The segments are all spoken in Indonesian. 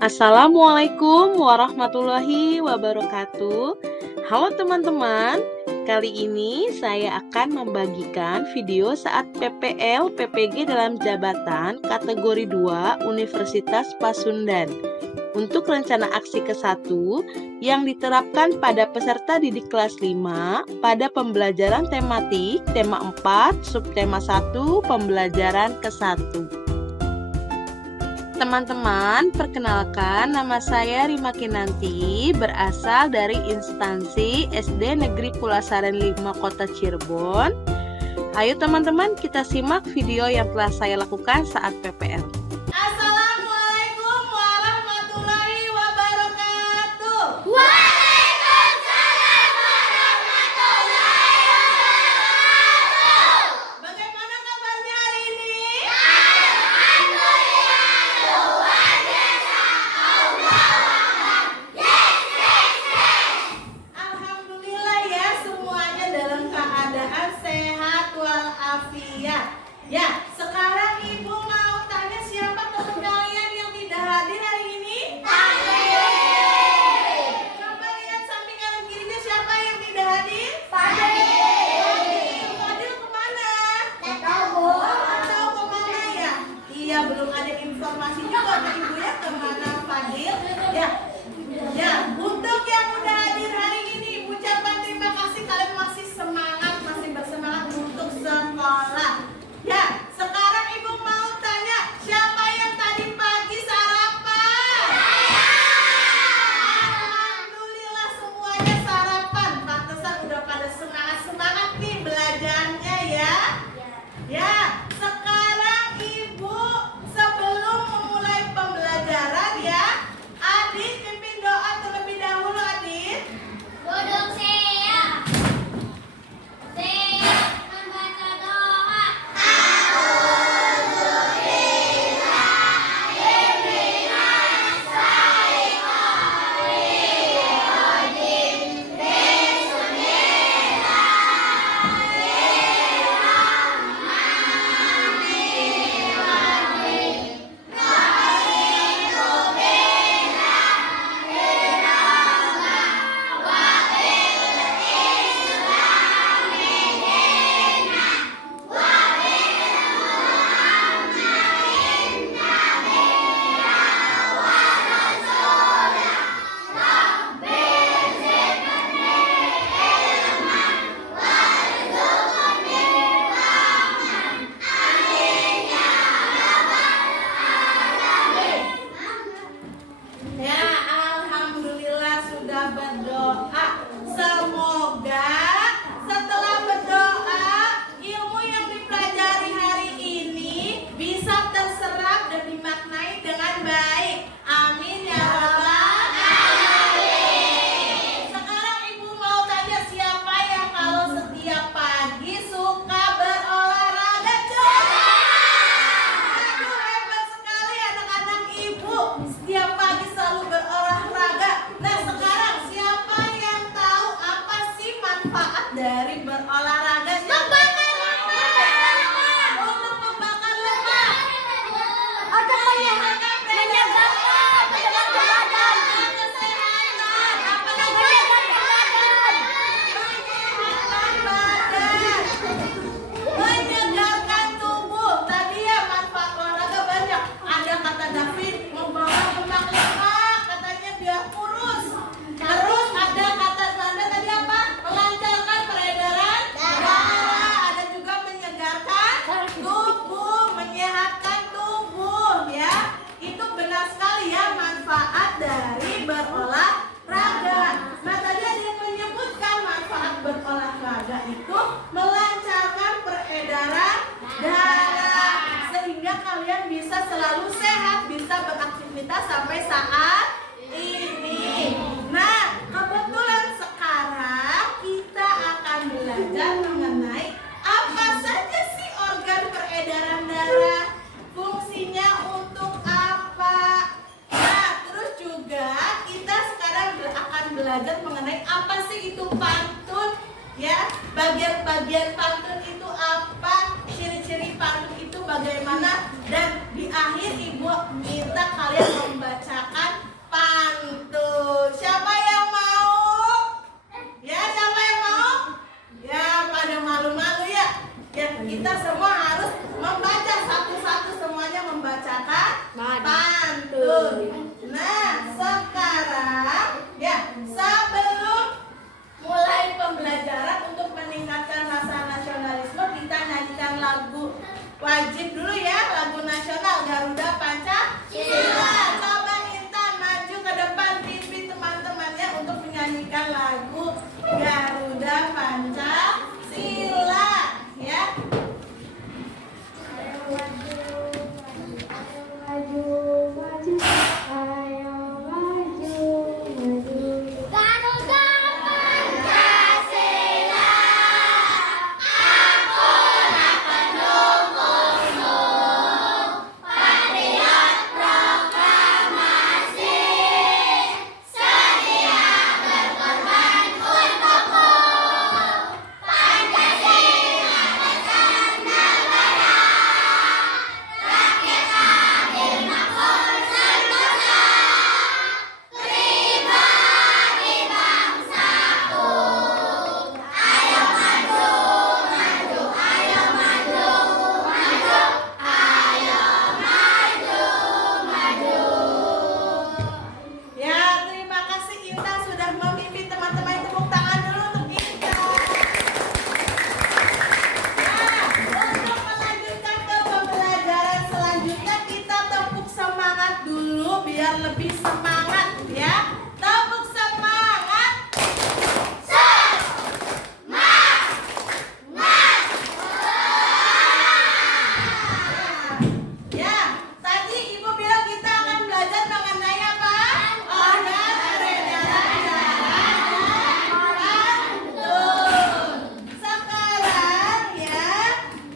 Assalamualaikum warahmatullahi wabarakatuh. Halo teman-teman, kali ini saya akan membagikan video saat PPL PPG dalam jabatan kategori 2 Universitas Pasundan untuk rencana aksi ke-1 yang diterapkan pada peserta didik kelas 5 pada pembelajaran tematik tema 4 subtema 1 pembelajaran ke-1. Teman-teman, perkenalkan nama saya Rima Kinanti, berasal dari instansi SD Negeri Pulasaren 5 Kota Cirebon. Ayo teman-teman, kita simak video yang telah saya lakukan saat PPL. Assalamualaikum warahmatullahi wabarakatuh. Waalaikumsalam warahmatullahi wabarakatuh. Bagaimana kabarnya hari ini? Alhamdulillah, luar biasa. Allah. Yes. Alhamdulillah ya, semuanya dalam keadaan sehat walafiat. Ya, sekarang Ibu mau tanya siapa teman kalian yang tidak hadir hari ini? Coba lihat samping kanan kirinya siapa yang tidak hadir? Fadil kemana? Tahu kemana ya? Iya, belum ada informasi juga ke Ibu ya kemana Fadil. Ya, untuk yang udah hadir hari ini, Ibu ucapkan terima kasih, kalian masih semangat, masih bersemangat untuk sekolah. Ya, sekarang Ibu mau tanya, siapa yang tadi pagi sarapan? Alhamdulillah semuanya sarapan. Pantesan udah pada semangat-semangat nih belajarnya ya. Ya, sekarang Ibu sebelum memulai pembelajaran ya, Adit pimpin doa terlebih dahulu Adit. Duduk siap. Siap membaca doa. Ya, alhamdulillah sudah berdoa. Semoga setelah berdoa, ilmu yang dipelajari hari ini bisa terserap dan dimaknai dengan baik. Amin ya rabbal alamin. Sekarang Ibu mau tanya siapa yang kalau setiap pagi suka berolahraga? Coba. Aduh, hebat sekali anak-anak Ibu. Setiap pagi selalu berolahraga. Nah, sekarang siapa yang tahu apa sih manfaat dari berolahraga? Membakar lemak. Untuk membakar lemak. Untuk menyegarkan badan. Kesehatan. Apalagi Menyegarkan badan. Menyegarkan tubuh. Tadi ya manfaat olahraga banyak. Ada kata David membakar lemak, katanya biar kurus. Terus ada kata Sanda tadi apa? Melancarkan peredaran darah. Ada juga menyegarkan tubuh, menyehatkan tubuh ya. Itu benar sekali ya manfaat dari berolahraga. Nah, tadi ada yang menyebutkan manfaat berolahraga itu melancarkan peredaran darah sehingga kalian bisa selalu sehat, bisa beraktivitas sampai saat ini. Nah, kebetulan sekarang kita akan belajar mengenai apa saja sih organ peredaran darah, fungsinya untuk apa. Nah, terus juga kita sekarang akan belajar mengenai apa sih itu pantun ya, bagian-bagian pantun itu apa, ciri-ciri pantun itu bagaimana, dan di akhir Ibu minta kalian membacakan Nah, sekarang ya sebelum mulai pembelajaran untuk meningkatkan rasa nasionalisme, kita nyanyikan lagu wajib dulu ya, lagu nasional Garuda Pancasila. Coba Intan maju ke depan, pimpin teman-temannya untuk menyanyikan lagu Garuda Pancasila ya. Garuda Pancasila, akulah pendukungmu, patriot proklamasi, sedia berkorban untukmu. Pancasila dasar negara, rakyat adil makmur sentosa, pribadi bangsaku. Ayo maju, maju, ayo maju, maju, ayo maju, maju. Ya, terima kasih Intan sudah memimpin teman-teman. Tepuk tangan dulu untuk Intan. Nah, untuk melanjutkan ke pembelajaran selanjutnya, kita tepuk semangat dulu biar lebih semangat ya. Tepuk semangat. Ya, tadi Ibu bilang kita akan belajar mengenai apa? Organ peredaran darah pantun. Sekarang ya,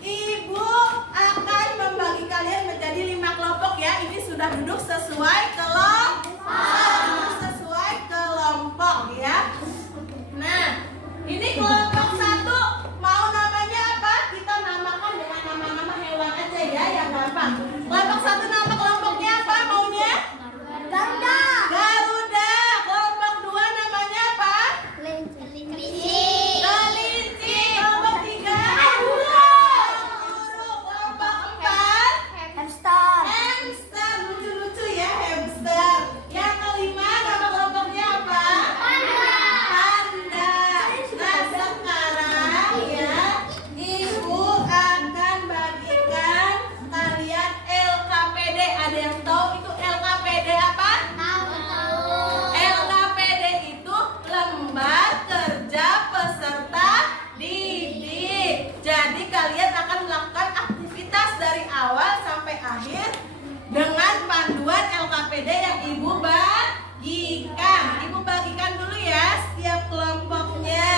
Ibu akan membagi kalian menjadi 5 kelompok ya. Ini sudah duduk sesuai kelompok ya. Nah, ini kelompok 1 mau namanya apa? Kita namakan dengan nama-nama hewan aja ya, yang gampang. Kelompok 1 nama kelompoknya apa maunya? Garuda. Garuda. Kelompok 2 namanya apa? Kelinci. Kelinci. Kelompok 3 burung. Kelompok 4 Hamster. hamster. Lucu-lucu ya hamster. Yang kelima nama kelompoknya apa? Panda. Panda. Nah, sekarang ya Ibu akan bagikan kalian LKPD. Ada yang tahu itu LKPD apa? LKPD itu lembar kerja peserta didik. Jadi kalian akan melakukan aktivitas dari awal sampai akhir dengan panduan LKPD yang Ibu bagikan. Ibu bagikan dulu ya setiap kelompoknya.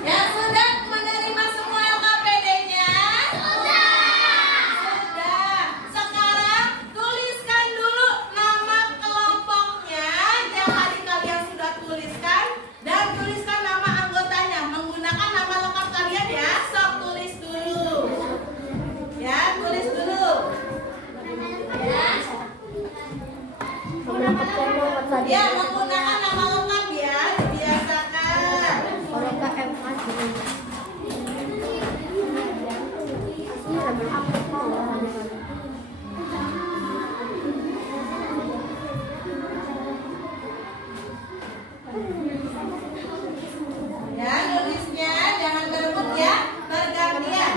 Yang sudah menerima semua LKPD-nya? Sudah. Sekarang tuliskan dulu nama kelompoknya yang tadi kalian sudah tuliskan, dan tuliskan nama anggotanya menggunakan nama lengkap kalian ya. Sok tulis dulu. Ya, tulis dulu. Ya, menggunakan nama lengkap ya, dibiasakan. Ya, nulisnya jangan berebut ya, bergantian.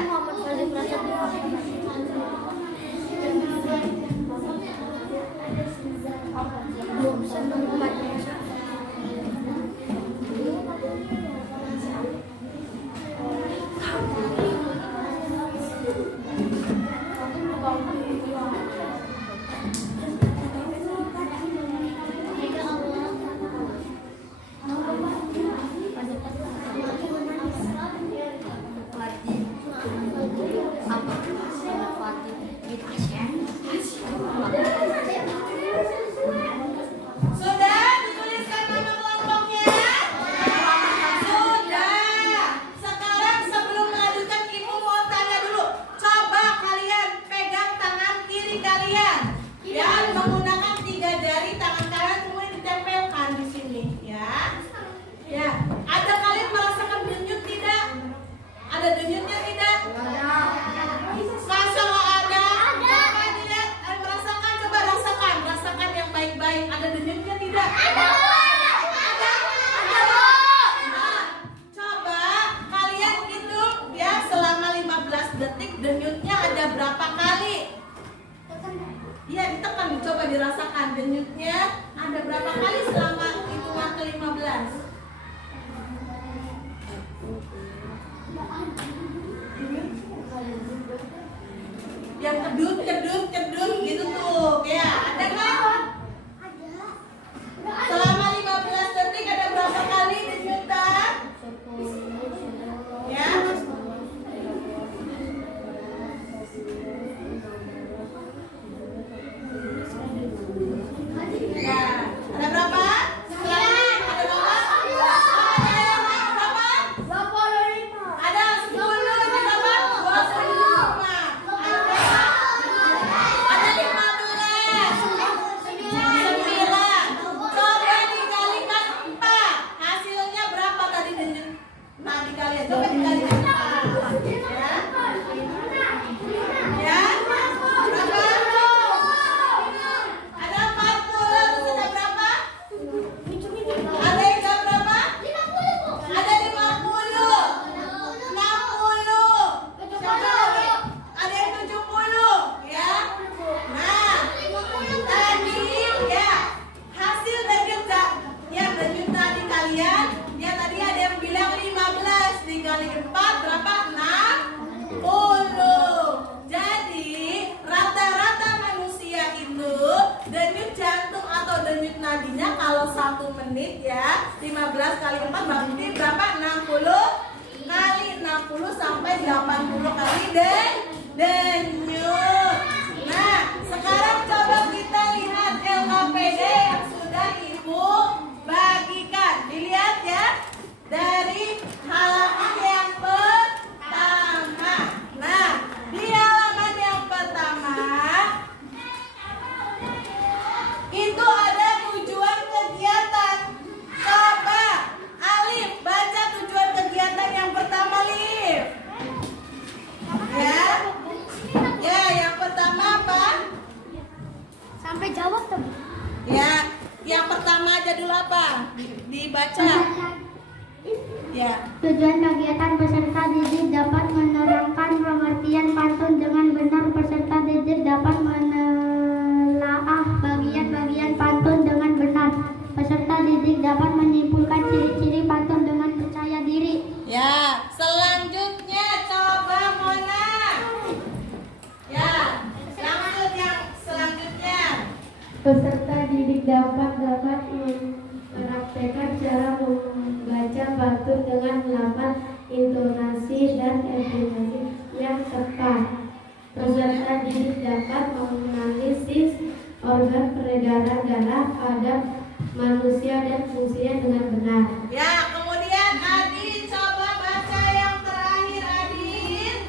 Sudah dituliskan nama kelompoknya? Sudah. Sekarang sebelum melanjutkan ibu mau tanya dulu. Coba kalian pegang tangan kiri kalian. Ya, menggunakan 3 jari tangan kanan kemudian ditempelkan di sini. Ya. Ya. Ada kalian merasakan denyut tidak? Ada denyutnya tidak? Masa nggak ada? Coba tidak merasakan, coba rasakan yang baik-baik. Ada denyutnya tidak? Ada. Nah, coba kalian hitung ya selama 15 detik denyutnya ada berapa kali? Iya ditekan, coba dirasakan denyutnya ada berapa kali selama hitungan ke-15? Yang cedut gitu tuh. Ya, ada nggak? Selama 15 detik ada berapa kali denyutan? Ya. Ya, ada berapa? 9. Ada berapa? Ada 10. Ada berapa? 25. Ada 15. 9. Coba dikalikan 4. Hasilnya berapa tadi denyut? Nah, dikalikan. Coba dikalikan 4. Ya. Berapa? Ada 40. Terus ada berapa? Ada yang jawab berapa? Ada 50. 60. Siapa lagi? Ada yang 70. Ya. Nah, tadi ya hasil denyut denyut tadi kalian ya tadi ada yang bilang 15 dikali 4 berapa? 60. Jadi rata-rata manusia itu denyut jantung atau denyut nadinya kalau 1 menit ya 15 kali 4 berarti berapa? 60 kali 60 sampai 80 kali denyut. Nah, sekarang coba kita lihat LKPD yang sudah ibu bagikan. Dilihat ya dari halaman yang pertama. Nah, di halaman yang pertama itu ada tujuan kegiatan. Coba Alif baca tujuan kegiatan yang pertama, Alif. Ya. Ya, yang pertama apa? Sampai jawab tuh. Ya, yang pertama aja dulu apa? Dibaca. Ya. Tujuan kegiatan peserta didik dapat menerangkan pengertian pantun dengan benar. Peserta didik dapat menelaah bagian-bagian pantun dengan benar. Peserta didik dapat menyimpulkan ciri-ciri pantun dengan percaya diri. Ya, selanjutnya coba Mona. Ya, yang selanjutnya. Peserta didik dapat mempraktekkan cara membaca pantun dengan melafal intonasi dan intonasi yang tepat. Peserta didik dapat menganalisis organ peredaran darah pada manusia dan fungsinya dengan benar. Ya, kemudian Adi coba baca yang terakhir, Adi.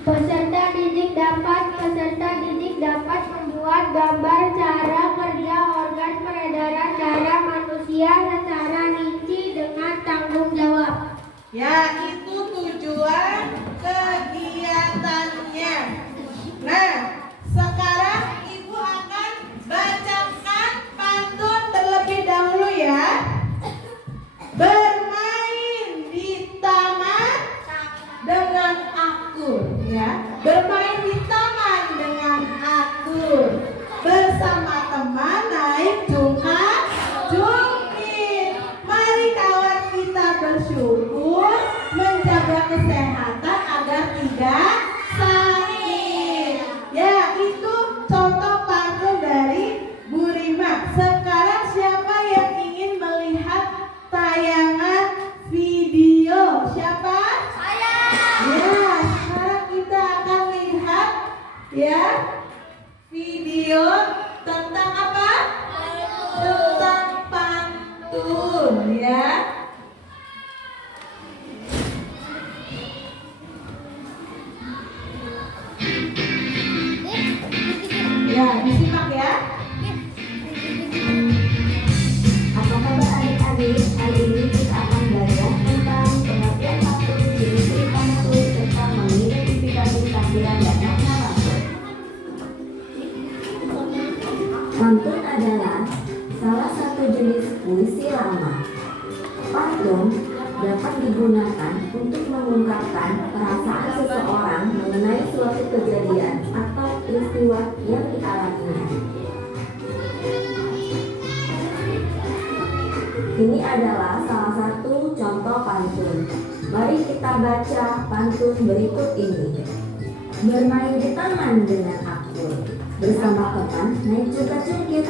Peserta didik dapat membuat gambar cara kerja organ peredaran darah manusia secara rinci dengan tanggung jawab. Ya, itu tujuan kegiatannya. Nah, sekarang Ibu akan bacakan pantun terlebih dahulu ya. Bermain di taman dengan akur ya. Bermain di taman dengan akur. Bersama teman naik jungkit. Mari kawan kita bersyukur menjaga kesehatan agar tidak sakit. Ya, itu contoh pantun dari Bu Rima. Sekarang siapa yang ingin melihat tayangan video? Siapa? Saya. Ya, sekarang kita akan lihat ya video Pantun adalah salah satu jenis puisi lama. Pantun dapat digunakan untuk mengungkapkan perasaan seseorang mengenai suatu kejadian atau peristiwa yang dialaminya. Ini adalah salah satu contoh pantun. Mari kita baca pantun berikut ini. Bermain di taman dengan akur, bersama teman naik cungkit-cungkit.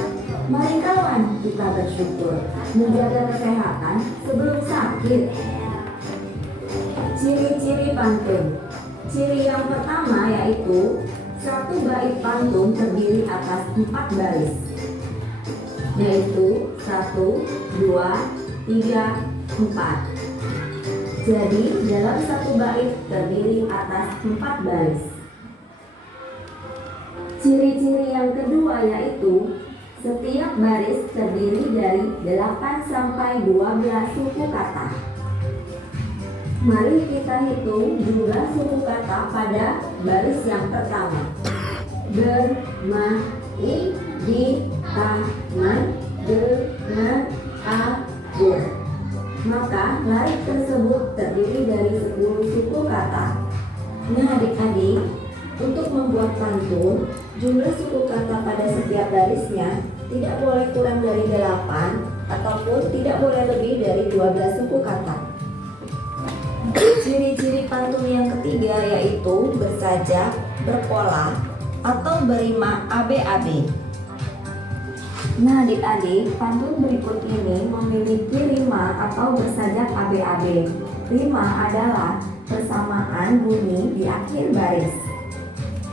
Mari kawan kita bersyukur, menjaga kesehatan sebelum sakit. Ciri-ciri pantun. Ciri yang pertama yaitu satu bait pantun terdiri atas 4 baris, yaitu 1, 2, 3, 4. Jadi dalam satu bait terdiri atas 4 baris. Ciri-ciri yang kedua yaitu setiap baris terdiri dari 8 sampai 12 suku kata. Mari kita hitung jumlah suku kata pada baris yang pertama. Bermain di taman dengan akur. Maka baris tersebut terdiri dari 10 suku kata. Nah adik-adik, untuk membuat pantun, jumlah suku kata pada setiap barisnya tidak boleh kurang dari 8 ataupun tidak boleh lebih dari 12 suku kata. Ciri-ciri pantun yang ketiga yaitu bersajak, berpola, atau berima ABAB. Nah adik-adik, pantun berikut ini memiliki rima atau bersajak ABAB. Rima adalah persamaan bunyi di akhir baris.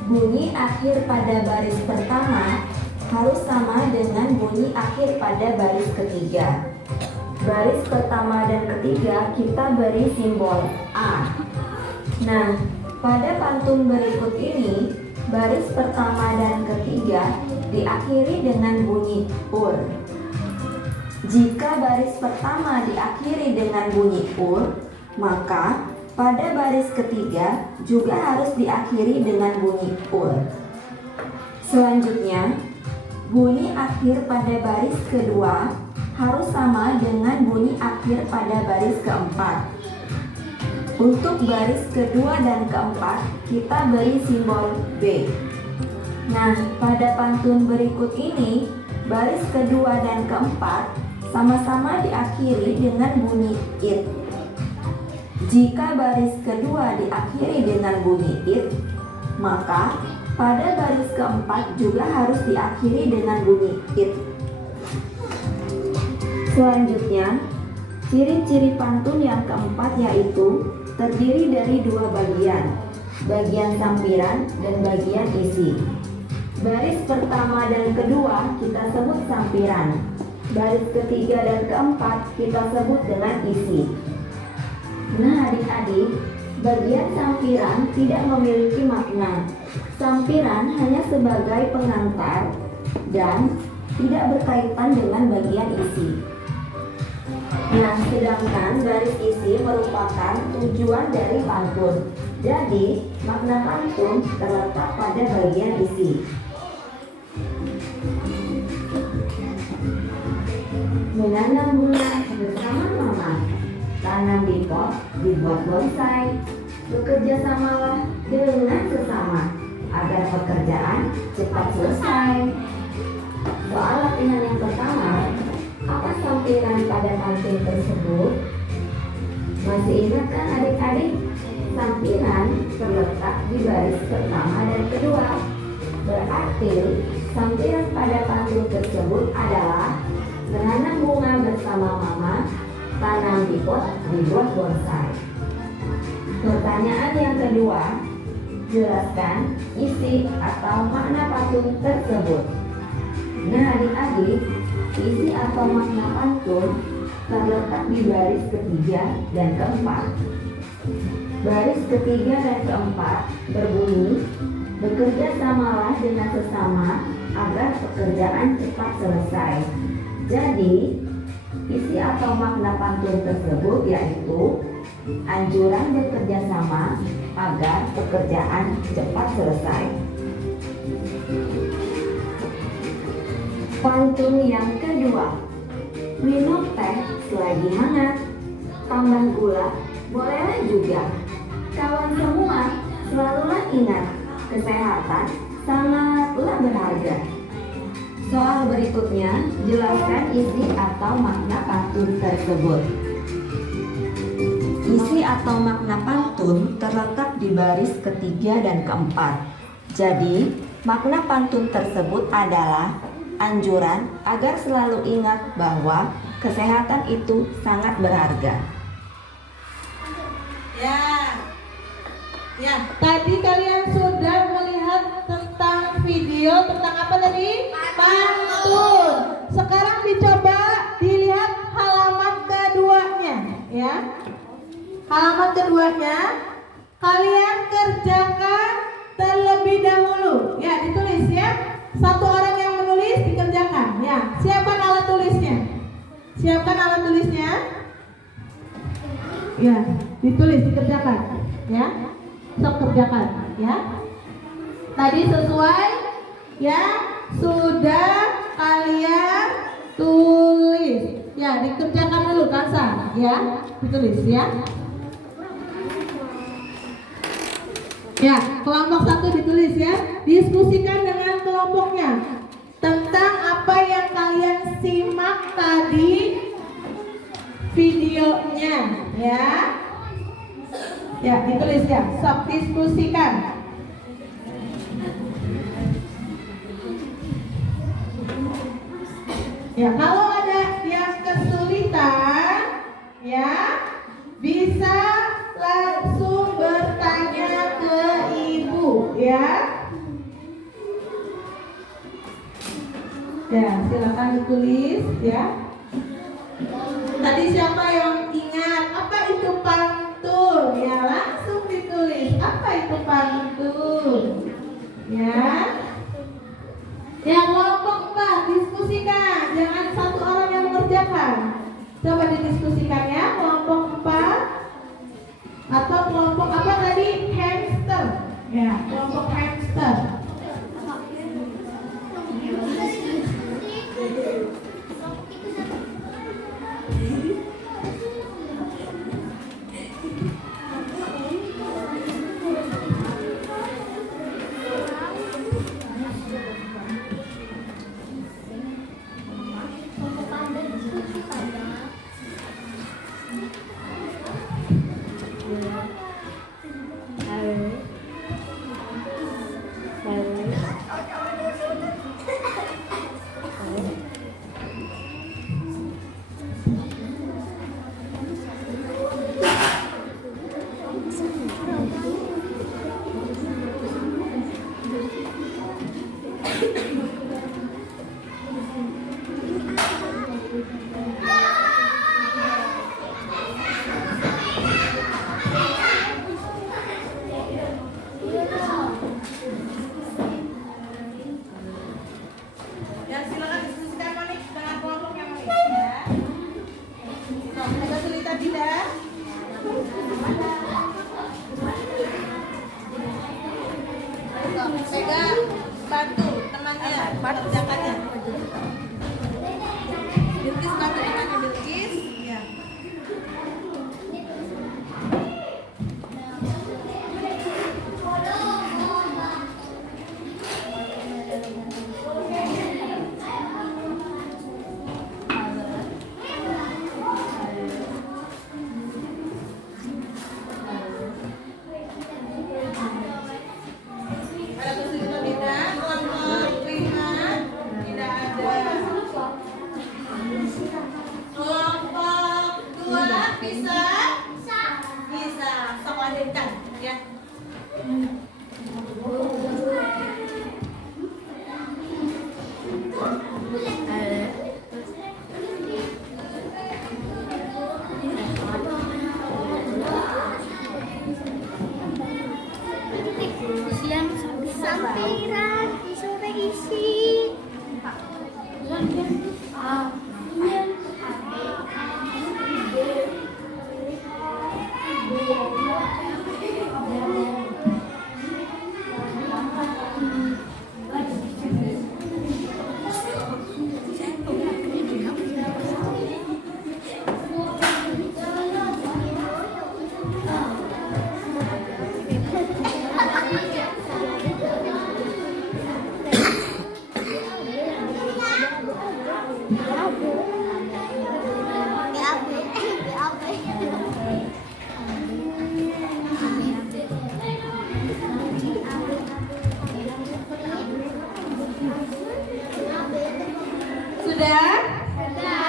Bunyi akhir pada baris pertama harus sama dengan bunyi akhir pada baris ketiga. Baris pertama dan ketiga kita beri simbol A. Nah, pada pantun berikut ini, baris pertama dan ketiga diakhiri dengan bunyi ur. Jika baris pertama diakhiri dengan bunyi ur, maka pada baris ketiga juga harus diakhiri dengan bunyi ur. Selanjutnya, bunyi akhir pada baris kedua harus sama dengan bunyi akhir pada baris keempat. Untuk baris kedua dan keempat, kita beri simbol B. Nah, pada pantun berikut ini, baris kedua dan keempat sama-sama diakhiri dengan bunyi it. Jika baris kedua diakhiri dengan bunyi it, maka pada baris keempat juga harus diakhiri dengan bunyi it. Selanjutnya, ciri-ciri pantun yang keempat yaitu terdiri dari 2 bagian, bagian sampiran dan bagian isi. Baris pertama dan kedua kita sebut sampiran, baris ketiga dan keempat kita sebut dengan isi. Nah adik-adik, bagian sampiran tidak memiliki makna. Sampiran hanya sebagai pengantar dan tidak berkaitan dengan bagian isi. Nah, sedangkan baris isi merupakan tujuan dari pantun. Jadi, makna pantun terletak pada bagian isi. Menanam bunga bersama mama, tanam di pot, dibuat bonsai. Bekerja samalah dengan sesama agar pekerjaan cepat selesai. Soal latihan yang pertama, apa sampiran pada pantun tersebut? Masih ingat kan adik-adik? Sampiran terletak di baris pertama dan kedua. Berarti sampiran pada pantun tersebut adalah menanam bunga bersama mama, tanam di pot, dibuat bonsai. Pertanyaan yang kedua, jelaskan isi atau makna pantun tersebut. Nah adik-adik, isi atau makna pantun terletak di baris ketiga dan keempat. Baris ketiga dan keempat berbunyi, bekerja samalah dengan sesama agar pekerjaan cepat selesai. Jadi, isi atau makna pantun tersebut yaitu anjuran bekerja sama agar pekerjaan cepat selesai. Pantun yang kedua. Minum teh selagi hangat. Tambah gula, bolehlah juga. Kawan semua, selalulah ingat, kesehatan sangatlah berharga. Soal berikutnya, jelaskan isi atau makna pantun tersebut. Isi atau makna pantun terletak di baris ketiga dan keempat. Jadi, makna pantun tersebut adalah anjuran agar selalu ingat bahwa kesehatan itu sangat berharga. Ya, tadi kalian sudah melihat tentang video tentang apa tadi? Pantun. Sekarang dicoba dilihat halaman keduanya, ya. Halaman keduanya, kalian kerjakan terlebih dahulu. Ya, ditulis ya. Satu orang yang menulis dikerjakan. Ya, siapkan alat tulisnya. Siapkan alat tulisnya. Ya, ditulis, dikerjakan. Ya, sok kerjakan. Ya. Tadi sesuai. Ya, sudah kalian tulis. Ya, dikerjakan dulu Kansa. Ya, ditulis ya. Ya, kelompok 1 ditulis ya. Diskusikan dengan kelompoknya tentang apa yang kalian simak tadi videonya ya. Ya, ditulis ya. Sok diskusikan. Ya, kalau ada yang kesulitan ya bisa langsung bertanya ke ibu ya. Ya, silakan ditulis ya. Tadi siapa yang ingat apa itu pantun? Ya, langsung ditulis apa itu pantun. Ya. Ya, kelompok 4 diskusikan. Jangan satu orang yang mengerjakan. Coba didiskusikan ya, kelompok 4 atau kelompok apa tadi? Hamster. Ya, kelompok hamster. Ya, silakan diskusikan Monik dengan kelompok yang Monik ya. Ada kesulitan tidak? Pegang, bantu temannya, kerjakannya. Bilkis bantu temannya Bilkis. Ya. Ada kesulitan tidak? Kelompok 5 tidak ada. Sudah?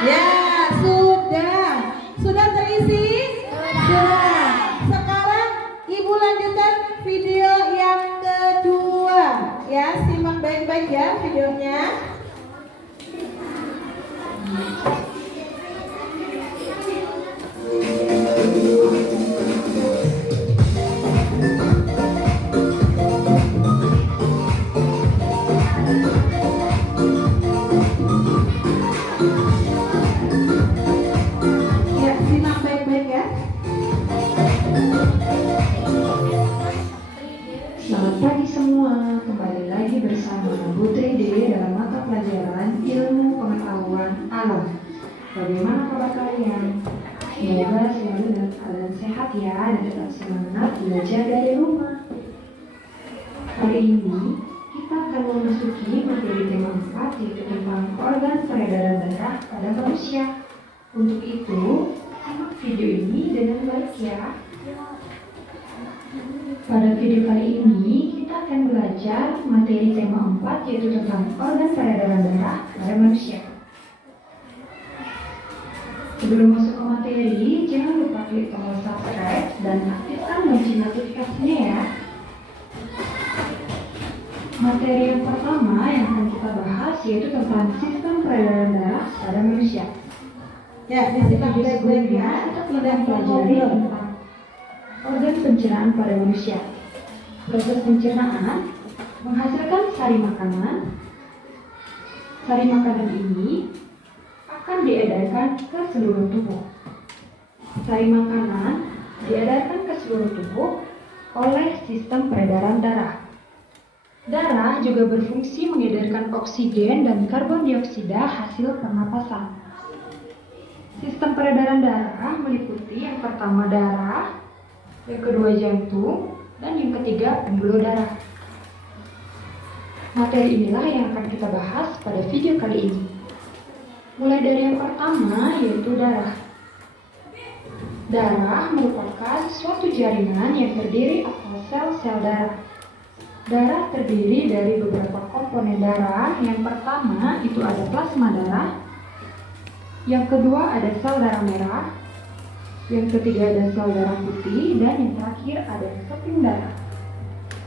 Ya, sudah. Sudah terisi? Sudah. Sekarang Ibu lanjutkan video yang kedua. Ya, simak baik-baik ya videonya. Ya, simak baik-baik ya. Selamat pagi semua, kembali lagi bersama Bu 3D dalam mata pelajaran Ilmu Pengetahuan Alam. Bagaimana kabar kalian? Semoga selalu dalam keadaan sehat ya dan tetap semangat belajar dari rumah. Hari ini kita akan memasuki materi tema 4 yaitu tentang organ peredaran darah pada manusia. Untuk itu, simak video ini dengan baik ya. Pada video kali ini, kita akan belajar materi tema 4 yaitu tentang organ peredaran darah pada manusia. Sebelum masuk ke materi, jangan lupa klik tombol subscribe dan aktifkan lonceng notifikasinya ya. Materi yang pertama yang akan kita bahas yaitu tentang sistem peredaran darah pada manusia. Ya, Pada disimak video baik-baik sebelumnya, ya. kita telah mempelajari tentang organ pencernaan pada manusia. Proses pencernaan menghasilkan sari makanan. Sari makanan ini akan diedarkan ke seluruh tubuh. Sari makanan diedarkan ke seluruh tubuh oleh sistem peredaran darah. Darah juga berfungsi mengedarkan oksigen dan karbon dioksida hasil pernapasan. Sistem peredaran darah meliputi yang pertama darah, yang kedua jantung, dan yang ketiga pembuluh darah. Materi inilah yang akan kita bahas pada video kali ini. Mulai dari yang pertama yaitu darah. Darah merupakan suatu jaringan yang terdiri atas sel-sel darah. Darah terdiri dari beberapa komponen darah. Yang pertama itu ada plasma darah. Yang kedua ada sel darah merah. Yang ketiga ada sel darah putih. Dan yang terakhir ada keping darah.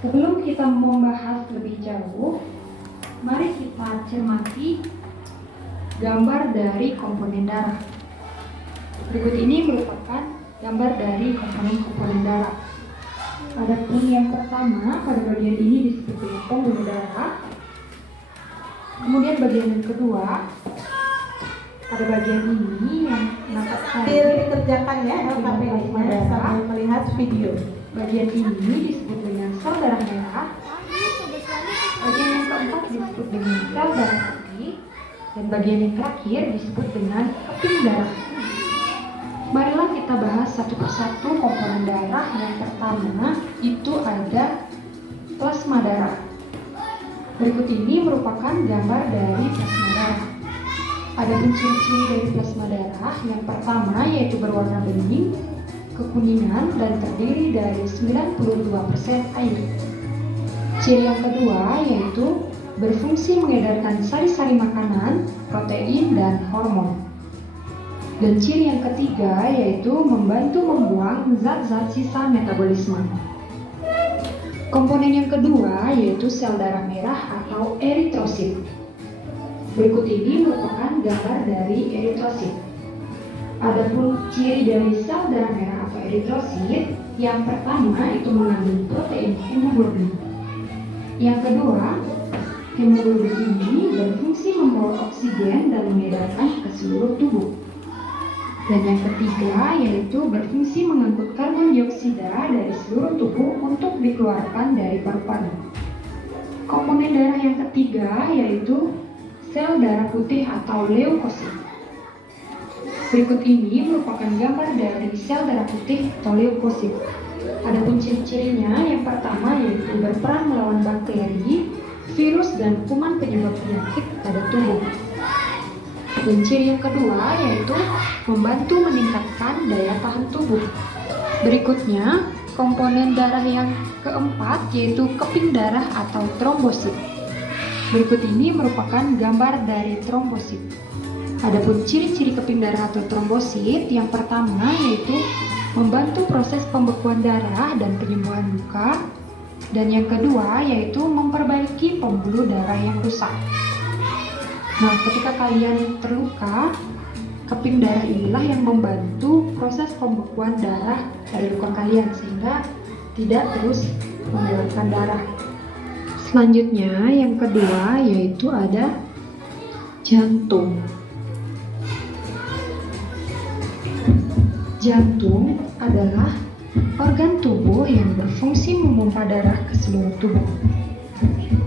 Sebelum kita membahas lebih jauh, mari kita cermati gambar dari komponen darah. Berikut ini merupakan gambar dari komponen-komponen darah. Adapun yang pertama, pada bagian ini disebut dengan pembuluh darah. Kemudian bagian yang kedua, pada bagian ini yang nampak Sambil dikerjakan ya LKPI-nya sambil melihat video. Bagian ini disebut dengan sel darah merah. Bagian yang keempat disebut dengan sel darah putih. Dan bagian yang terakhir disebut dengan keping darah. Marilah kita bahas satu persatu komponen darah. Yang pertama itu ada plasma darah. Berikut ini merupakan gambar dari plasma darah. Ada ciri-ciri dari plasma darah. Yang pertama yaitu berwarna bening, kekuningan, dan terdiri dari 92% air. Ciri yang kedua yaitu berfungsi mengedarkan sari-sari makanan, protein, dan hormon. Dan ciri yang ketiga yaitu membantu membuang zat-zat sisa metabolisme. Komponen yang kedua yaitu sel darah merah atau eritrosit. Berikut ini merupakan gambar dari eritrosit. Adapun ciri dari sel darah merah atau eritrosit, yang pertama itu mengandung protein hemoglobin. Yang kedua, hemoglobin ini berfungsi membawa oksigen dan mengedarkan ke seluruh tubuh. Dan yang ketiga yaitu berfungsi mengangkut karbon dioksida dari seluruh tubuh untuk dikeluarkan dari paru-paru. Komponen darah yang ketiga yaitu sel darah putih atau leukosit. Berikut ini merupakan gambar dari sel darah putih atau leukosit. Adapun ciri-cirinya yang pertama yaitu berperan melawan bakteri, virus, dan kuman penyebab penyakit pada tubuh. Dan ciri yang kedua yaitu membantu meningkatkan daya tahan tubuh. Berikutnya, komponen darah yang keempat yaitu keping darah atau trombosit. Berikut ini merupakan gambar dari trombosit. Adapun ciri-ciri keping darah atau trombosit, yang pertama yaitu membantu proses pembekuan darah dan penyembuhan luka. Dan yang kedua yaitu memperbaiki pembuluh darah yang rusak. Nah, ketika kalian terluka, keping darah inilah yang membantu proses pembekuan darah dari luka kalian sehingga tidak terus mengeluarkan darah. Selanjutnya yang kedua yaitu ada jantung. Jantung adalah organ tubuh yang berfungsi memompa darah ke seluruh tubuh.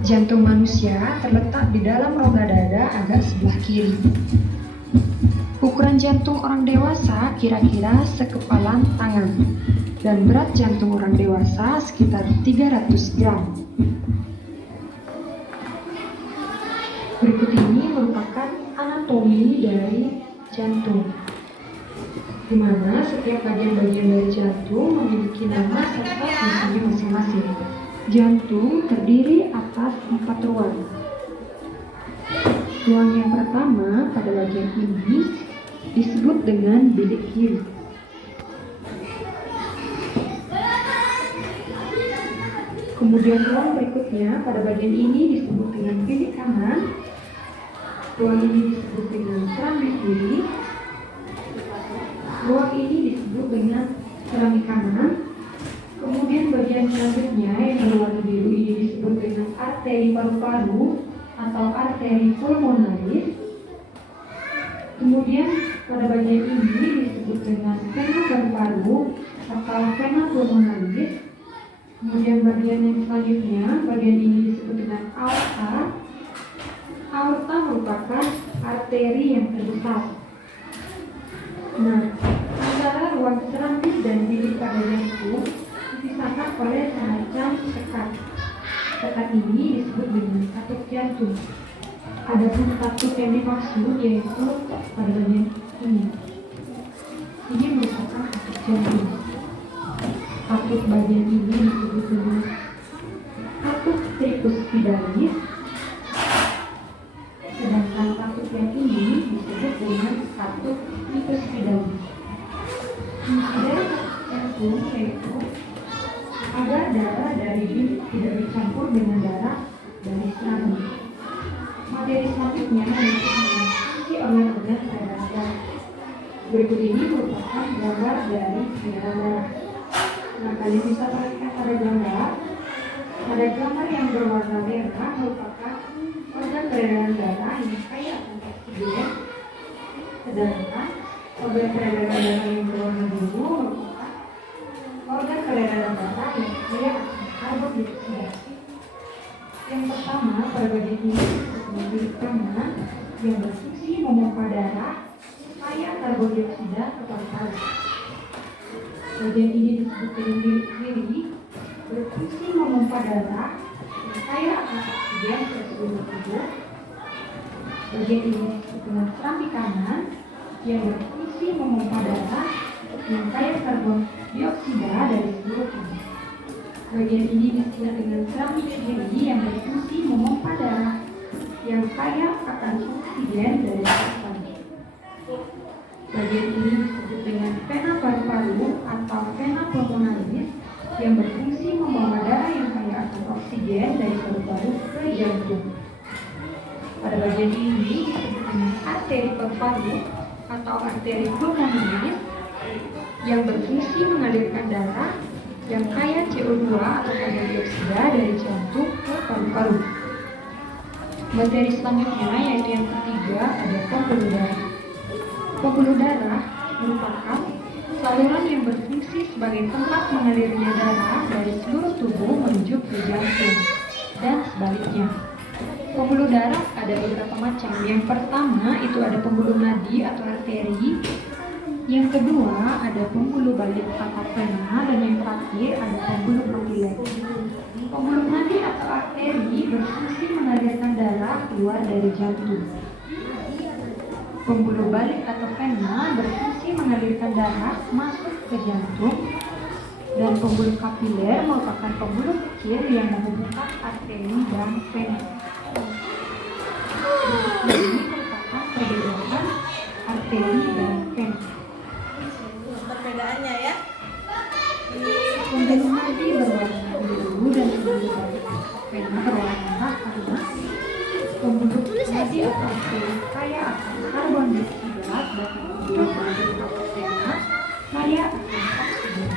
Jantung manusia terletak di dalam rongga dada agak sebelah kiri. Ukuran jantung orang dewasa kira-kira sekepalan tangan dan berat jantung orang dewasa sekitar 300 gram. Berikut ini merupakan anatomi dari jantung, di mana setiap bagian-bagian dari jantung memiliki nama serta fungsinya masing-masing. Jantung terdiri atas 4 ruang. Ruang yang pertama pada bagian ini disebut dengan bilik kiri. Kemudian ruang berikutnya pada bagian ini disebut dengan bilik kanan. Ruang ini disebut dengan serambi kiri. Ruang ini disebut dengan serambi kanan. Kemudian bagian selanjutnya yang berwarna biru ini disebut dengan arteri paru-paru atau arteri pulmonalis. Kemudian pada bagian ini disebut dengan vena paru-paru atau vena pulmonalis. Kemudian bagian yang selanjutnya, bagian ini disebut dengan aorta. Aorta merupakan arteri yang terbesar. Nah, antara ruang serambis dan bilik pada jantung dipisahkan oleh semacam sekat. Sekat ini disebut dengan katup jantung. Adapun katup yang dimaksud yaitu pada bagian ini. Ini merupakan katup jantung. Katup bagian ini disebut dengan katup tricuspidalis. Sedangkan katup yang ini disebut dengan katup tricuspidalis. Dari jantung yaitu agar darah dari bilik tidak dicampur dengan darah dari serambi. Materi selanjutnya yaitu mengisi organ-organ peredaran darah. Berikut ini merupakan gambar dari peredaran darah. Nah, kalian bisa perhatikan pada gambar. Pada gambar yang berwarna merah merupakan organ peredaran darah yang kaya akan oksigen. Sedangkan organ peredaran darah yang berwarna biru merupakan organ peredaran darah yang kaya akan karbon dioksida. Yang pertama pada bagian ini disebut bilik kanan yang berfungsi memompa darah kaya karbon dioksida ke paru-paru. Bagian ini disebut dengan bilik kiri berfungsi memompa darah yang kaya akan oksigen ke seluruh tubuh. Bagian ini disebut dengan serambi kanan yang berfungsi memompa darah yang kaya karbon dioksida dari seluruh tubuh. Bagian ini disebut dengan serambi kiri yang berfungsi memompa darah yang kaya akan oksigen dari paru-paru. Bagian ini disebut dengan vena paru-paru atau vena pulmonalis yang berfungsi membawa darah yang kaya akan oksigen dari paru-paru ke jantung. Pada bagian ini disebut dengan arteri paru-paru atau arteri pulmonalis yang berfungsi mengalirkan darah yang kaya CO2 atau karbon dioksida dari jantung ke paru-paru. Materi selanjutnya yaitu yang ketiga ada pembuluh darah. Pembuluh darah merupakan saluran yang berfungsi sebagai tempat mengalirnya darah dari seluruh tubuh menuju ke jantung dan sebaliknya. Pembuluh darah ada beberapa macam. Yang pertama itu ada pembuluh nadi atau arteri. Yang kedua ada pembuluh balik atau vena, dan yang terakhir ada pembuluh kapiler. Pembuluh nadi atau arteri berfungsi mengalirkan darah keluar dari jantung. Pembuluh balik atau vena berfungsi mengalirkan darah masuk ke jantung, dan pembuluh kapiler merupakan pembuluh kecil yang menghubungkan arteri dan vena. Ini merupakan perbedaan arteri dan vena. Perbedaannya ya. Pembuluh nadi berwarna biru dan pembuluh balik vena berwarna merah karena pembuluh nadi atau arteri kaya akan karbon dioksida dan pembuluh balik atau vena kaya akan oksigen.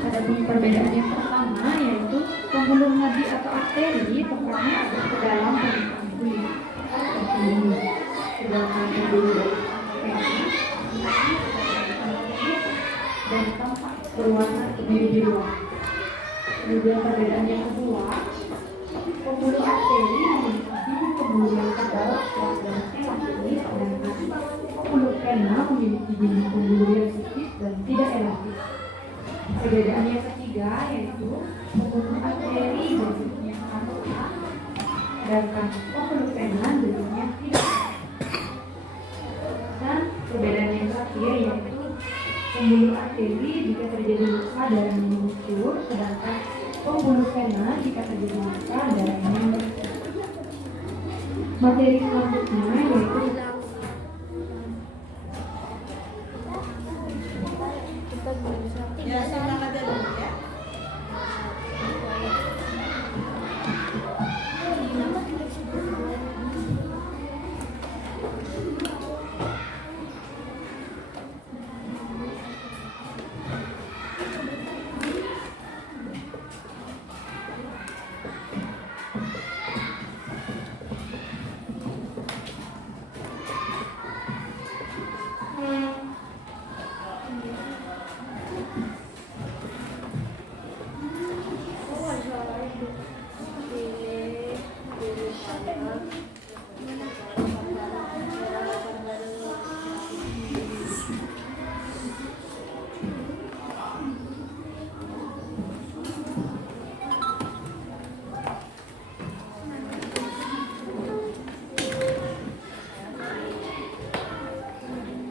Adapun perbedaan yang pertama yaitu pembuluh nadi atau arteri tempatnya ada ke dalam permukaan kulit, sedangkan pembuluh balik atau vena dan tampak berwarna kebiru-biruan. Kemudian perbedaan yang kedua, pembuluh arteri memiliki pembuluh yang tebal dan elastis, sedangkan pembuluh vena memiliki bibir pembuluh yang tipis dan tidak elastis. Perbedaan yang ketiga yaitu pembuluh arteri bentuknya kanola, sedangkan pembuluh vena bentuknya tidak. Dan perbedaan yang terakhir yaitu pembuluh arteri jika terjadi luka darahnya mengucur, sedangkan pembuluh vena jika terjadi luka darahnya berkurang. Materi selanjutnya yaitu Ya, simak aja dulu ya.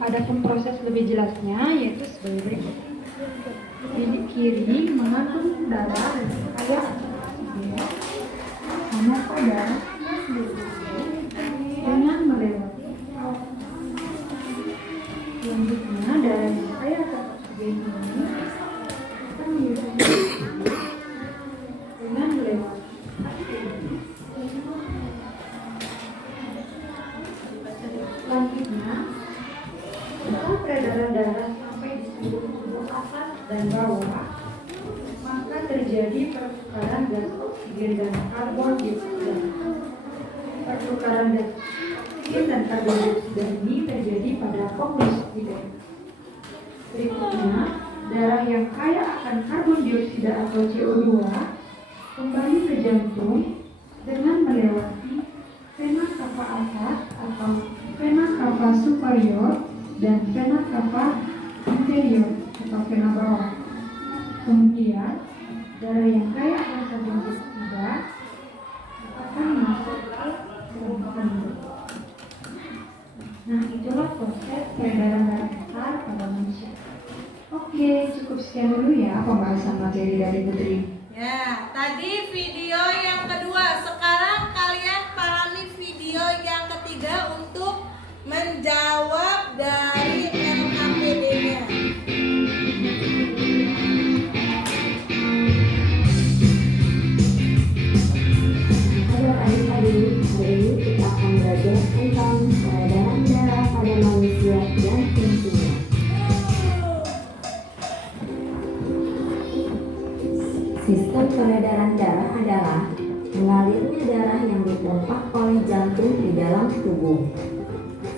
Adapun proses lebih jelasnya yaitu sebagai berikut. Bilik kiri mengandung darah yang kaya akan oksigen, memompa darah dengan melewati selanjutnya darah yang kaya akan oksigen ini akan diusahakan dengan melewati arteri. Selanjutnya setelah peredaran darah sampai di seluruh tubuh atas dan bawah, maka terjadi pertukaran gas oksigen dan karbon dioksida. Pertukaran gas oksigen dan karbon dioksida ini terjadi pada pembuluh sekunder. Berikutnya, darah yang kaya akan karbon dioksida atau CO2 kembali ke jantung dengan melewati vena cava atas atau vena cava superior dan vena cava inferior atau vena bawah. Kemudian darah yang kaya akan karbon dioksida akan masuk ke permukaan tubuh. Nah, itulah proses peredaran darah besar pada manusia. Oke, cukup sekian dulu ya pembahasan materi dari Putri. Ya, tadi video yang kedua. Sekarang kalian pahami video yang ketiga untuk menjawab dari LKPD-nya. Halo adik-adik, hari ini kita akan belajar tentang peredaran darah pada manusia dan fungsinya. Sistem peredaran darah adalah mengalirnya darah yang dipompa oleh jantung di dalam tubuh.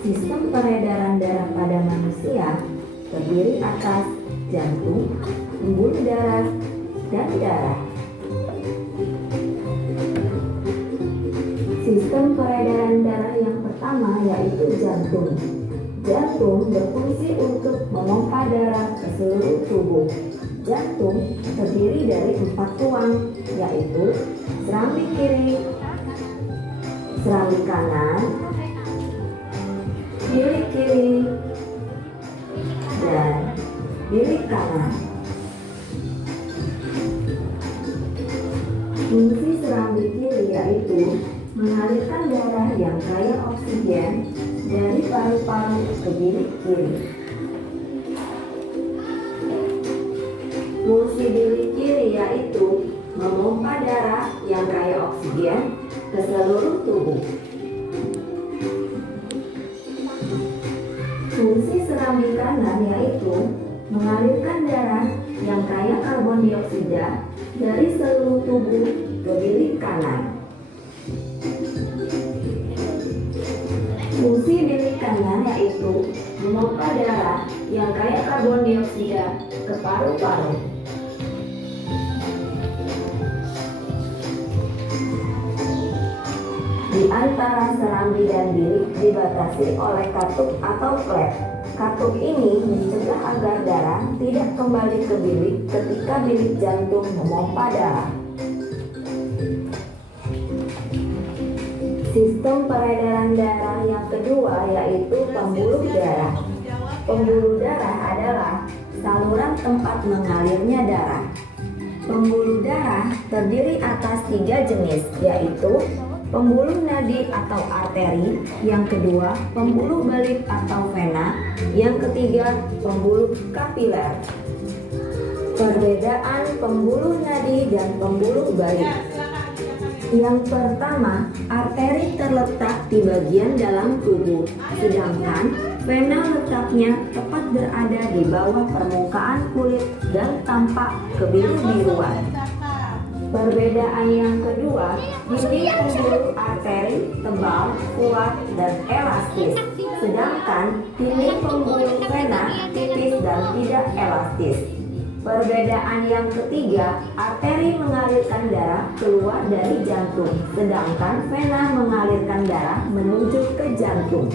Sistem peredaran darah pada manusia terdiri atas jantung, pembuluh darah, dan darah. Sistem peredaran darah yang pertama yaitu jantung. Jantung berfungsi untuk memompa darah ke seluruh tubuh. Jantung terdiri dari 4 tuang, yaitu serambi kiri, serambi kanan, kiri bilik kanan. Fungsi serambi kiri yaitu mengalirkan darah yang kaya oksigen dari paru-paru ke bilik kiri. Fungsi bilik kiri yaitu memompa darah yang kaya oksigen ke seluruh tubuh. Fungsi serambi kanan yaitu mengalirkan darah yang kaya karbon dioksida dari seluruh tubuh ke bilik kanan. Fungsi bilik kanan yaitu memompa darah yang kaya karbon dioksida ke paru-paru. Di antara serambi dan bilik dibatasi oleh katup atau flap. Katup ini mencegah agar darah tidak kembali ke bilik ketika bilik jantung memompa darah. Sistem peredaran darah yang kedua yaitu pembuluh darah. Pembuluh darah adalah saluran tempat mengalirnya darah. Pembuluh darah terdiri atas 3 jenis, yaitu pembuluh nadi atau arteri, yang kedua pembuluh balit atau vena, yang ketiga pembuluh kapiler. Perbedaan pembuluh nadi dan pembuluh balit. Yang pertama, arteri terletak di bagian dalam tubuh, sedangkan vena letaknya tepat berada di bawah permukaan kulit dan tampak kebiru-biruan. Perbedaan yang kedua, dinding pembuluh arteri tebal, kuat, dan elastis, sedangkan dinding pembuluh vena tipis dan tidak elastis. Perbedaan yang ketiga, arteri mengalirkan darah keluar dari jantung, sedangkan vena mengalirkan darah menuju ke jantung.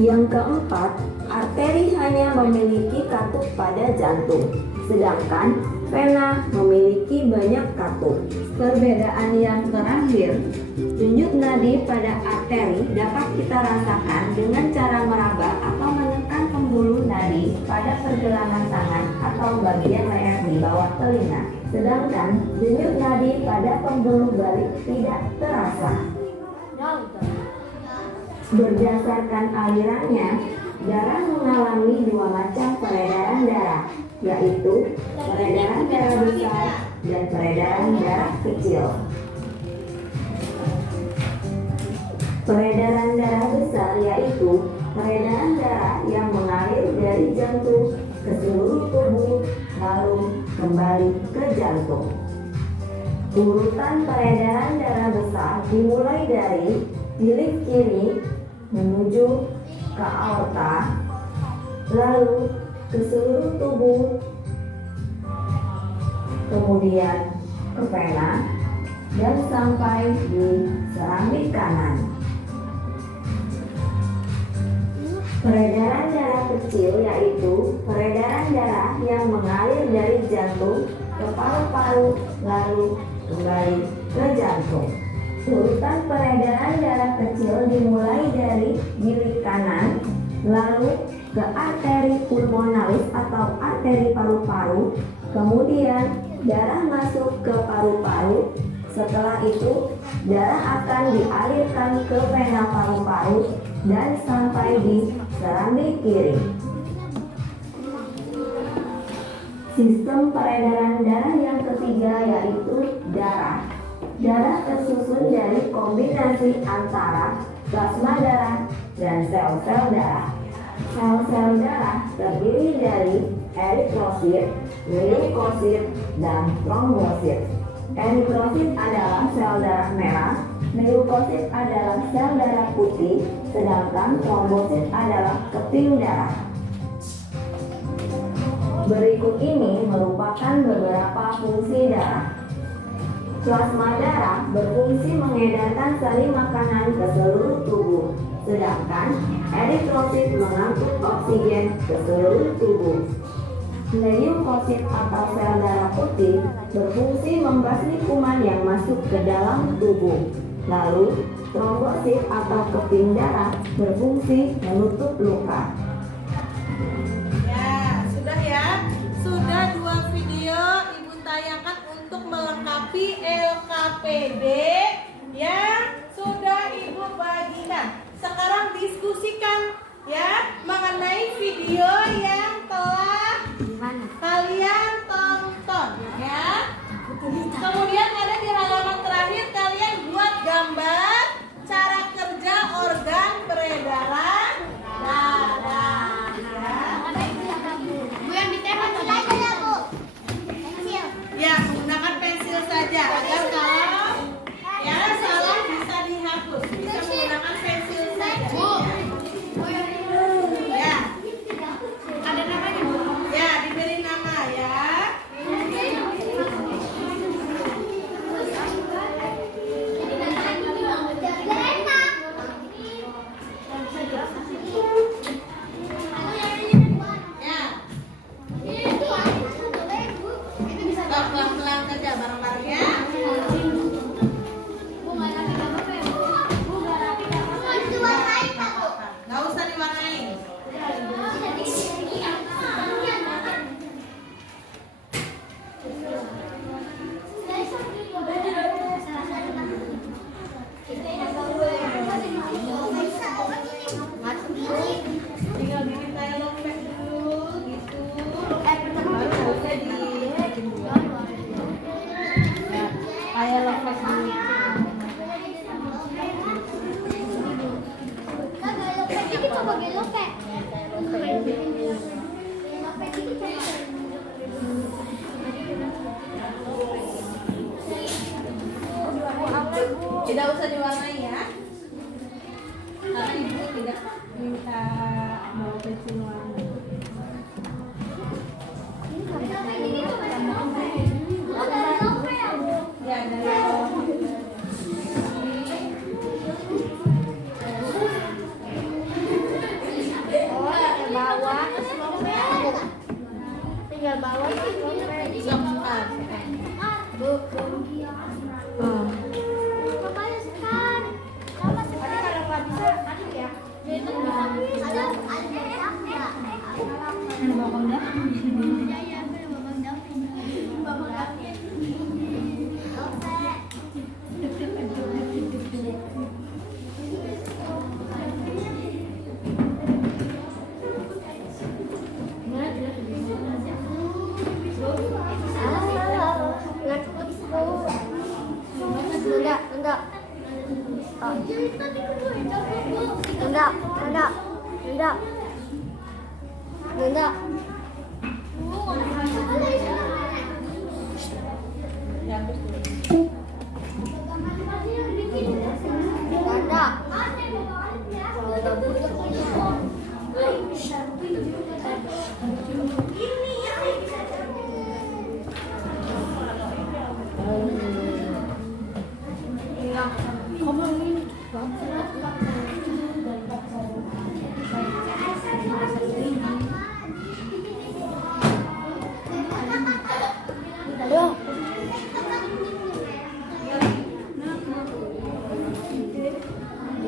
Yang keempat, arteri hanya memiliki katup pada jantung, sedangkan vena memiliki banyak katup. Perbedaan yang terakhir, denyut nadi pada arteri dapat kita rasakan dengan cara meraba atau menekan pembuluh nadi pada pergelangan tangan atau bagian leher di bawah telinga. Sedangkan denyut nadi pada pembuluh balik tidak terasa. Berdasarkan alirannya, darah mengalami 2 macam peredaran darah, yaitu peredaran darah besar dan peredaran darah kecil. Peredaran darah besar yaitu peredaran darah yang mengalir dari jantung ke seluruh tubuh lalu kembali ke jantung. Urutan peredaran darah besar dimulai dari bilik kiri menuju ke aorta, lalu ke seluruh tubuh, kemudian ke vena, dan sampai di serambi kanan. Peredaran darah kecil yaitu peredaran darah yang mengalir dari jantung ke paru-paru lalu kembali ke jantung. Urutan peredaran darah kecil dimulai dari bilik kanan, lalu ke arteri pulmonalis atau arteri paru-paru, kemudian darah masuk ke paru-paru. Setelah itu, darah akan dialirkan ke vena paru-paru dan sampai di serambi kiri. Sistem peredaran darah yang ketiga yaitu darah. Darah tersusun dari kombinasi antara plasma darah dan sel-sel darah. Sel-sel darah terdiri dari eritrosit, leukosit, dan trombosit. Eritrosit adalah sel darah merah, leukosit adalah sel darah putih, sedangkan trombosit adalah keping darah. Berikut ini merupakan beberapa fungsi darah. Plasma darah berfungsi mengedarkan sari makanan ke seluruh tubuh, sedangkan eritrosit mengangkut oksigen ke seluruh tubuh. Leukosit atau sel darah putih berfungsi membasmi kuman yang masuk ke dalam tubuh. Lalu, trombosit atau keping darah berfungsi menutup luka. Ya, sudah Sudah ya? Sudah 2 video Ibu tayangkan untuk melengkapi LKPD yang sudah Ibu bagikan. Sekarang diskusikan ya mengenai video yang telah kalian tonton ya. Kemudian ada di halaman terakhir kalian buat gambar cara kerja organ peredaran darah ya. Bu yang ditembak aja ya, Bu. Ya, menggunakan pensil saja agar kalau ya salah bisa dihapus. Bisa menggunakan pensil saja. Ya. Ada namanya, Bu. Ya, diberi nama ya. Ya. Stop, pelan-pelan saja bareng-bareng ya. Nggak usah diwarnain. Tinggal bikin kayak lopek dulu gitu. Baru bisa dibikin dua. Ya, kayak lopek dulu. Tidak usah diwarnai ya. Karena ibu tidak minta mau pensil warna. Ya, dari bawah. Tinggal bawa Sebentar. Papanya sekarang. Mama sekarang. Kalau nggak bisa, anu ya. Ada Enggak.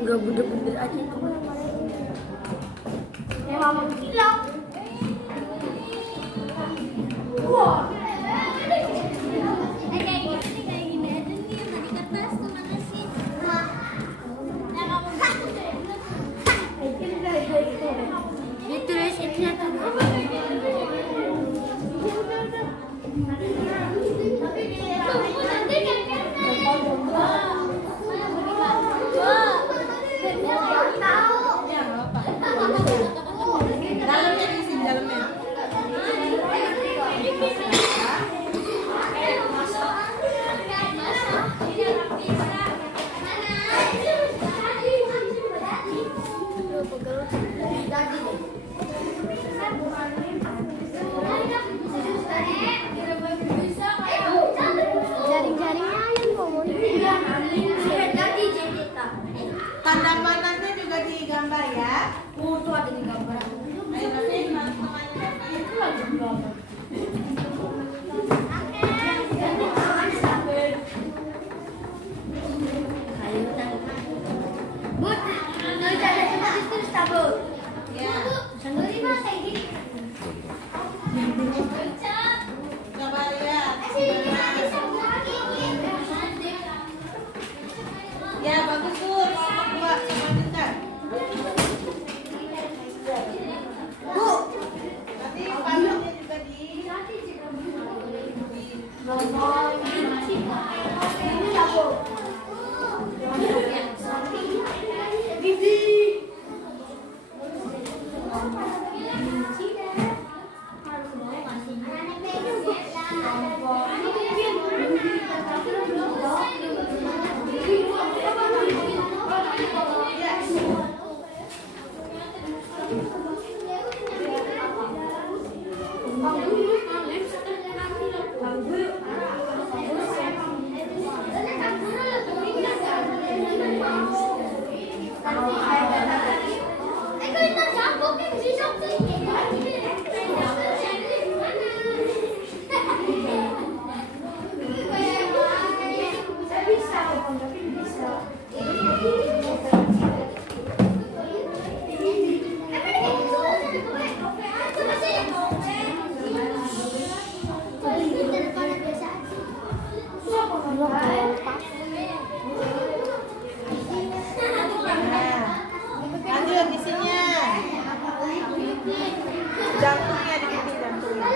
Enggak budak-budak aja itu. Ya mama bilang. Wah. Kayak gini aja nih yang tadi kertas tuh mana sih? Nah. Yang kamu ditulis itu tuh. Dalamnya diisi dalamnya. Jaring-jaringnya yang ngomong. Tanda panahnya juga digambar ya. Tuh ada di gambar. Ayo nanti teman-temannya itu lagi gambar. Bud, nggak ada tempat itu tabur. Ya. Sendiri mah kayak gini. Lanjut isinya. Jantungnya dibikin jantungnya.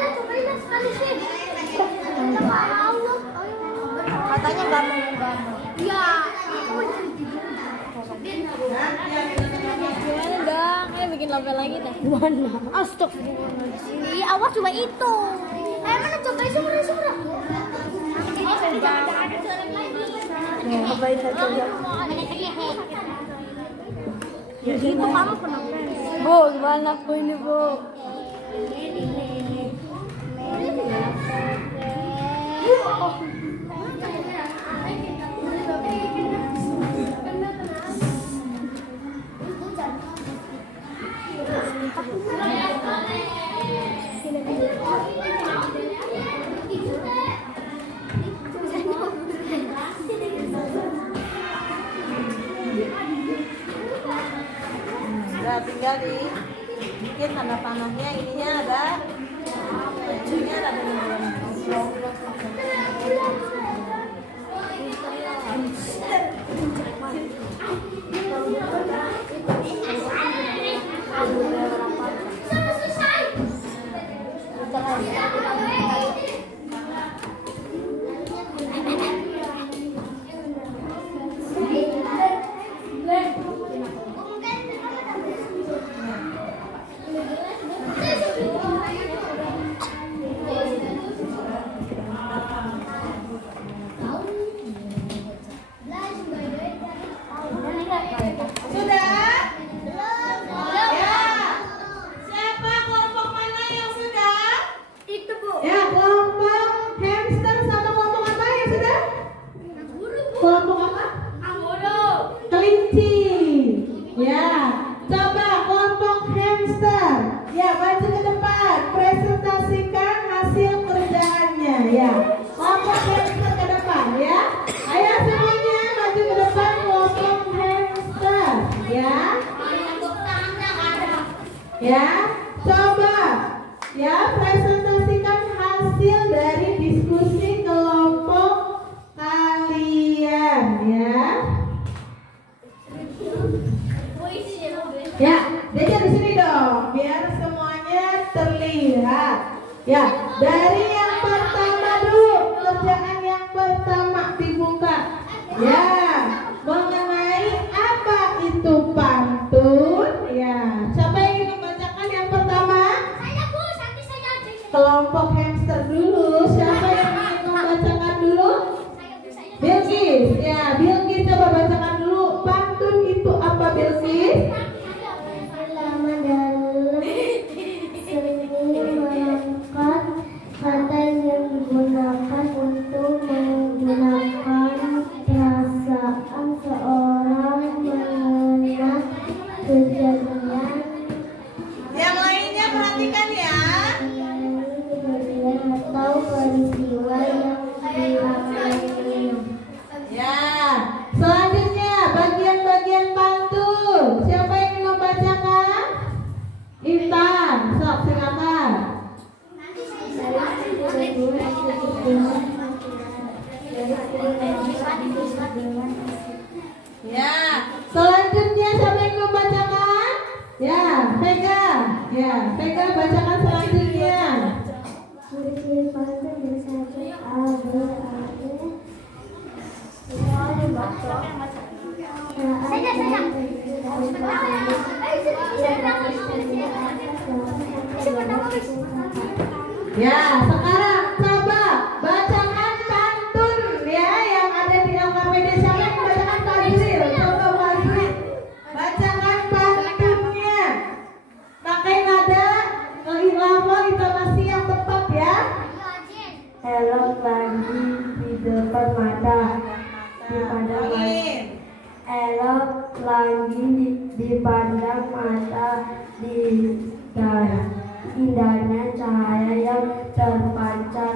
Katanya gambar. Iya. Gimana dong? Ayo bikin novel lagi deh. Gimana? Astagfirullahaladzim. Awas coba itu. Ayo mana coba semua. Ngapain saja ya? Ya gitu kamu kenapa? Bu, gimana aku ini, Bu? Udah tinggal bikin tanda panahnya, ininya ada di dalam. Sudah? Ya. Siapa kelompok mana yang sudah? Itu, Bu. Ya, kelompok hamster sama kelompok apa yang sudah? Kelompok apa? Kelinci. Ya. Coba kelompok hamster. Ya, maju ke depan. Presentasikan hasil kerjaannya. Ya. Kelompok hamster ke depan ya. Ayo semuanya maju ke depan kelompok hamster. Ya. Ya. Coba ya presentasikan hasil dari diskusi kelompok kalian ya. Ya, jadi di sini dong, biar semuanya terlihat. Ya, dari yang pertama dulu, kerjaan yang pertama dibuka. Ya, mengenai apa itu pantun. Ya, siapa yang ingin membacakan yang pertama? Kelompok hamster dulu. Siapa yang ingin membacakan dulu? Bilqis. Ya, Bilqis coba bacakan dulu. Pantun itu apa, Bilqis? Kata yang digunakan untuk menggunakan perasaan seorang mengenang kejadian Yang lainnya perhatikan ya. kejadian atau peristiwa yang dialaminya. Ya, selanjutnya bagian-bagian pantun. Siapa yang ingin membacakan? Intan, sok silakan. Ya, selanjutnya siapa yang membacakan? Ya, Vega. Ya, Vega bacakan selanjutnya. Ciri-ciri pantun bersaja Ya, sekarang coba bacakan pantun ya yang ada di LKPD. Siapa yang bacakan Fadril? Coba Fadril bacakan pantunnya. di indahnya cahaya yang terpancar.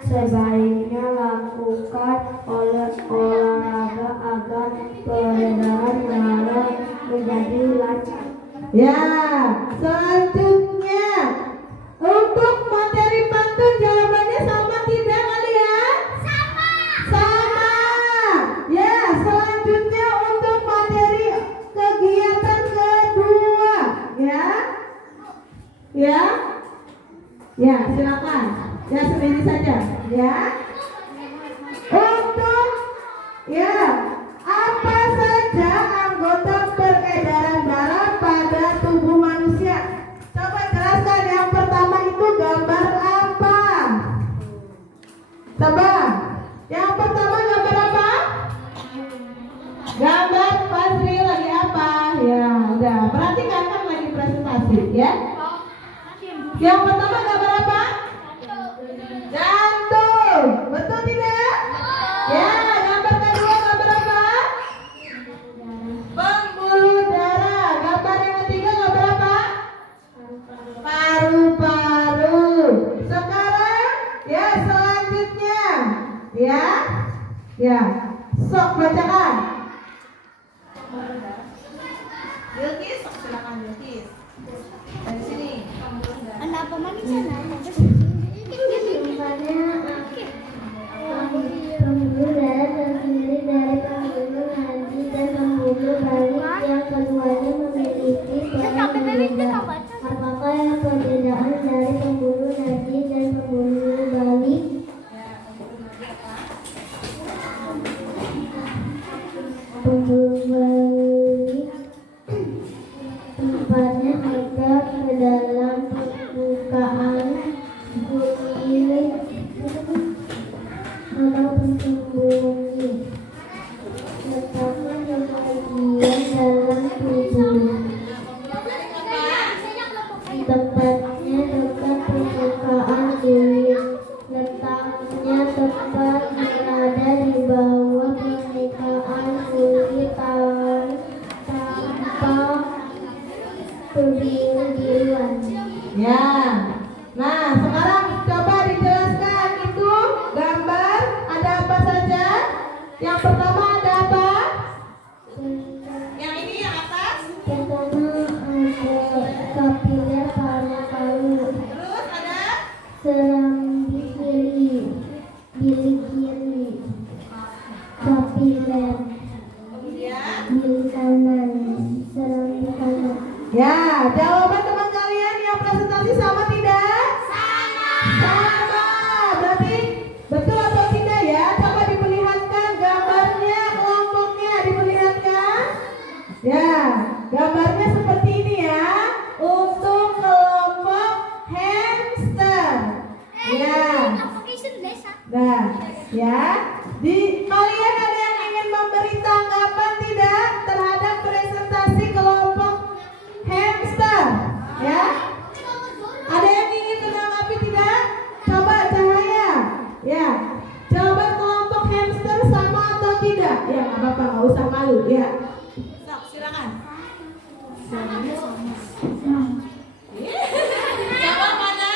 Sebaiknya lakukan olahraga agar peredaran darah menjadi lancar. Ya, selanjutnya untuk materi pantun jawabannya sama tidak kalian? Sama. Ya, selanjutnya untuk materi kegiatan kedua, ya. Ya, silakan. Ya, sendiri saja, ya. Untuk apa saja anggota peredaran darah pada tubuh manusia? Coba jelaskan, yang pertama itu gambar apa? Coba, yang pertama gambar apa? Gambar Fazri lagi apa? Ya, udah, perhatikan kan lagi presentasi, ya. Yang pertama gambar apa? Jantung, betul tidak? Ya, gambar kedua gambar apa? Pembuluh darah. Gambar yang ketiga gambar apa? Paru-paru. Sekarang, ya selanjutnya, ya, sok bacakan. Bilkis, sok silakan Bilkis. Dari sini. Kenapa manis sana? Pembuluh darah terdiri dari pembuluh hati dan pembuluh balik yang keduanya memiliki peran berbeda. Apakah yang perbedaan dari pembuluh hati dan pembuluh balik? Pembuluh balik tempatnya ada ke dalam permukaan kulit atau tersembunyi, letaknya di bagian dalam tubuh. Tempatnya dekat permukaan kulit, letaknya tepat berada di bawah permukaan kulit tanpa pembuluh-buluhan. Ya. Nah, sekarang coba dijelaskan itu gambar ada apa saja? Yang pertama ada apa? Yang ini yang atas. Pertama ada kapiler paru-paru, Terus ada serambi kiri, bilik kiri, kapiler kemudian. bilik kanan, serambi kanan. Ya, jawaban teman kalian yang presentasi sama tidak? Sama. Berarti betul atau tidak ya? Coba diperlihatkan gambarnya, kelompoknya diperlihatkan. Ya, gambarnya seperti ini ya. Untuk kelompok hamster. Ya. Nah, ya. Kalian ada yang ingin memberi tanggapan tidak terhadap presentasi kelompok hamster? Ya. Ada yang ingin menanggapi tidak? Coba cahaya. Ya. Jawaban kelompok hamster sama atau tidak? Ya, nggak apa-apa, nggak usah malu. Ya. Sok, silakan. Jawab mana?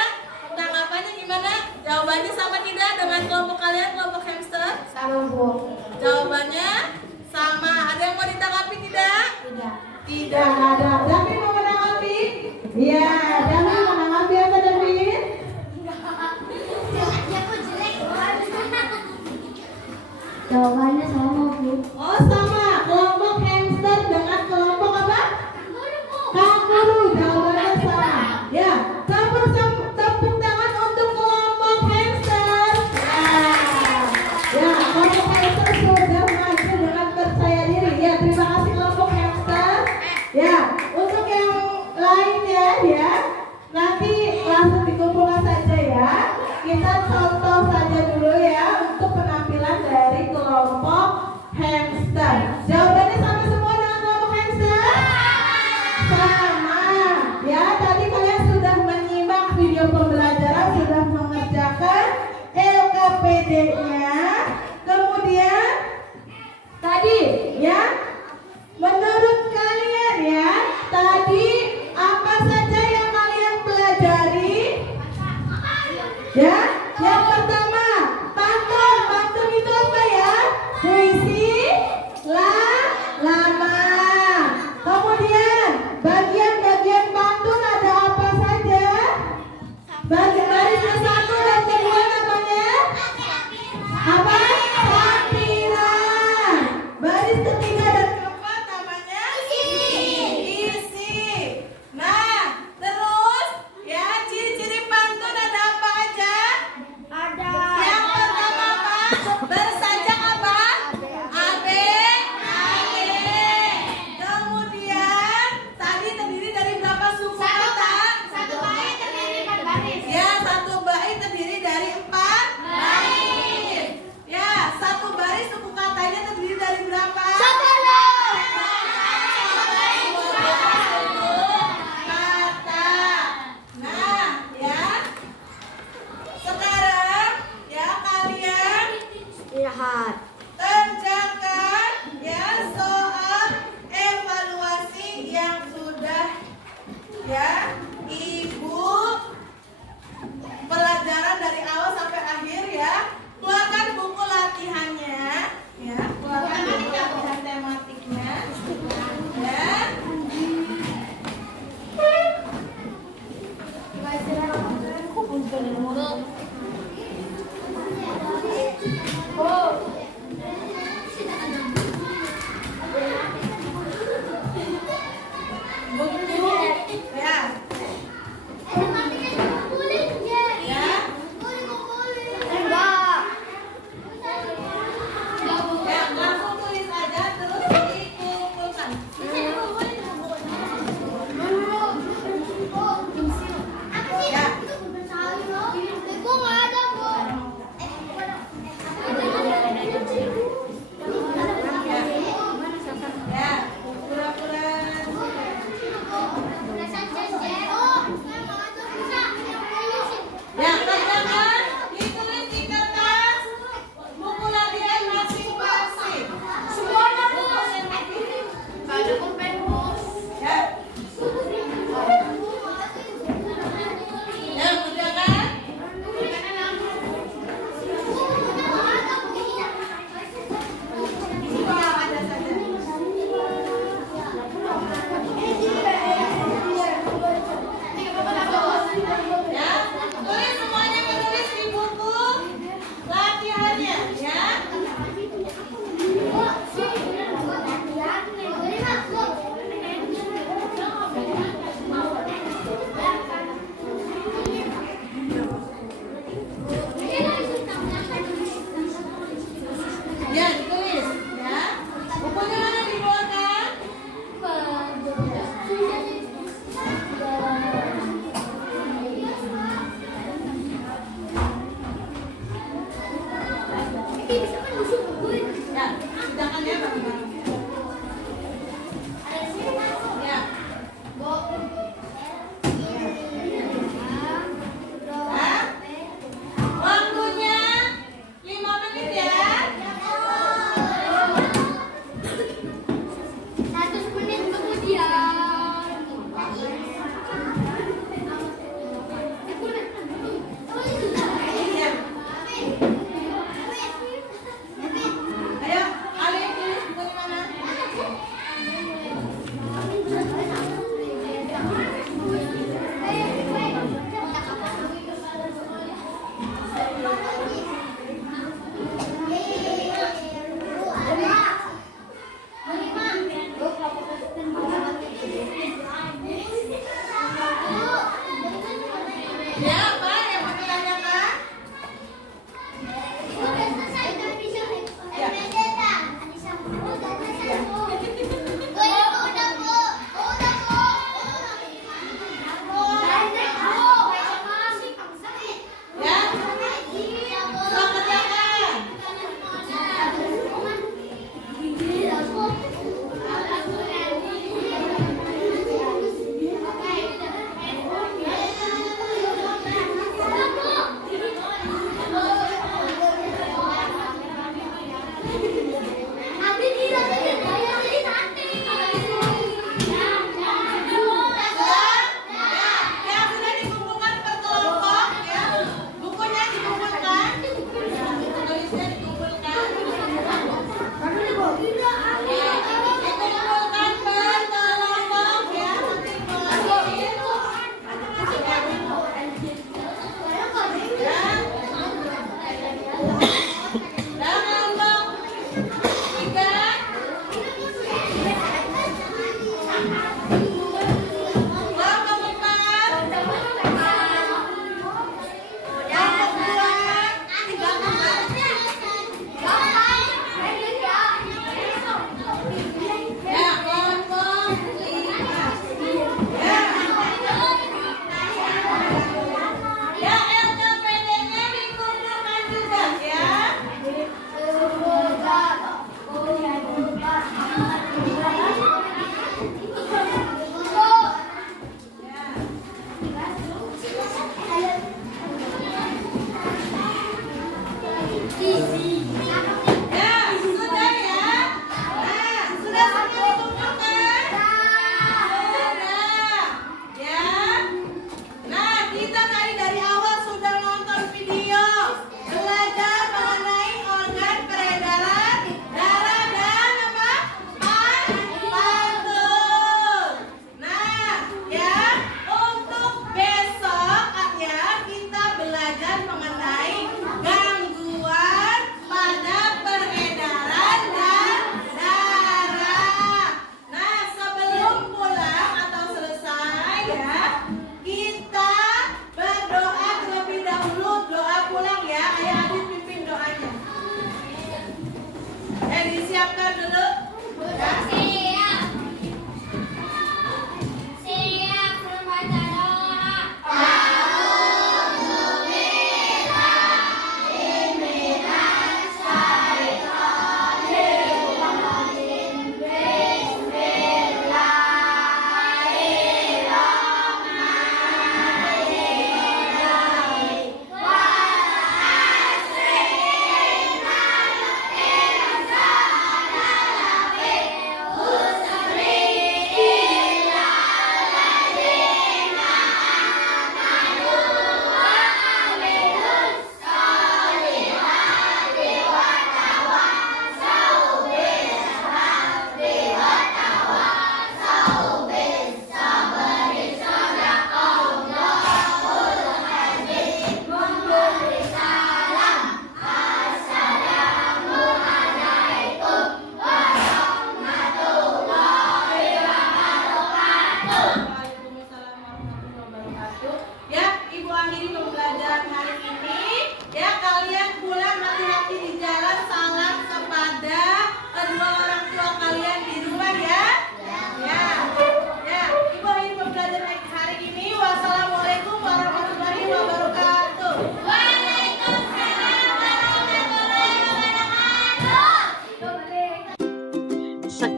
Tanggapannya gimana? Jawabannya sama tidak dengan kelompok kalian, kelompok hamster? Sama, Bu. Jawabannya sama. Ada yang mau ditanggapi tidak? Tidak. Tidak ada. Davin mau menanggapi? Iya, Davin mau menanggapi apa Davin? Jawabannya sama, Bu. Oh sama, kelompok hamster dengan kelompok apa? Kanguru. Jawabannya sama. Ya, tepuk tangan untuk kelompok hamster. Ya, kelompok hamster sudah maju dengan percaya diri. Ya, terima kasih kelompok hamster. Ya, untuk yang lainnya ya, nanti langsung dikumpulkan saja ya. Kita contoh saja dulu ya untuk penampilan dari kelompok hamster. Jawabannya sama semua dengan kelompok hamster? Sama. Ya, kerjakan ditulis di kertas buku latihan masing-masing. Semuanya ada pulpen bos. Ya. Ya, kerjakan. Ada saja.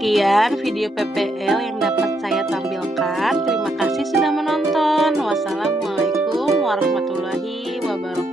Sekian video PPL yang dapat saya tampilkan. Terima kasih sudah menonton. Wassalamualaikum warahmatullahi wabarakatuh.